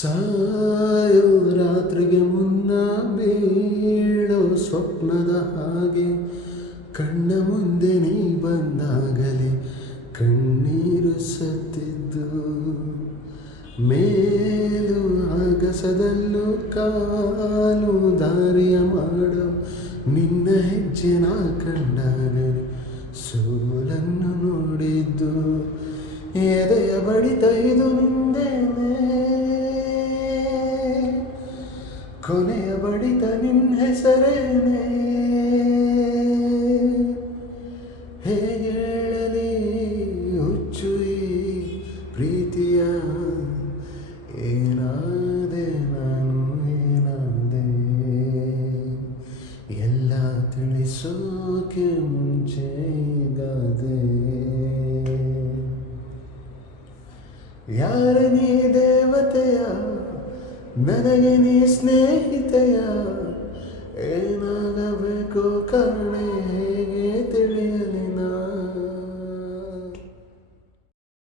ಸಾಯೋ ರಾತ್ರಿಗೆ ಮುನ್ನ ಬೀಳೋ ಸ್ವಪ್ನದ ಹಾಗೆ ಕಣ್ಣ ಮುಂದೆ ನೀ ಬಂದಾಗಲೇ ಕಣ್ಣೀರು ಸತ್ತಿದ್ದು. ಮೇಲು ಆಗಸದಲ್ಲೂ ಕಾಲು ದಾರಿಯ ಮಾಡೋ ನಿನ್ನ ಹೆಜ್ಜೆನ ಕಂಡಾಗಲೇ ಸೋಲನ್ನು ನೋಡಿದ್ದು. ಎದೆಯ ಬಡಿತ ಇದು ನಿಂದೇನೆ, ಕೊನೆಯ ಬಡಿತ ನಿನ್ನ ಹೆಸರೇನೆ. ಹೇಗೆ ಹೇಳಲಿ ಹುಚ್ಚು ಈ ಪ್ರೀತಿಯ, ಏನಾದೆ ನಾನು ಏನಾದೆ, ಎಲ್ಲ ತಿಳಿಸೋಕೆ ಮುಂಚೆ ಗಾದೆ. ಯಾರ ನೀ ದೇವತೆಯ, ನನಗೆ ನೀ ಸ್ನೇಹಿತೆಯ, ಏನಾಗಬೇಕು ಕಾಣೆ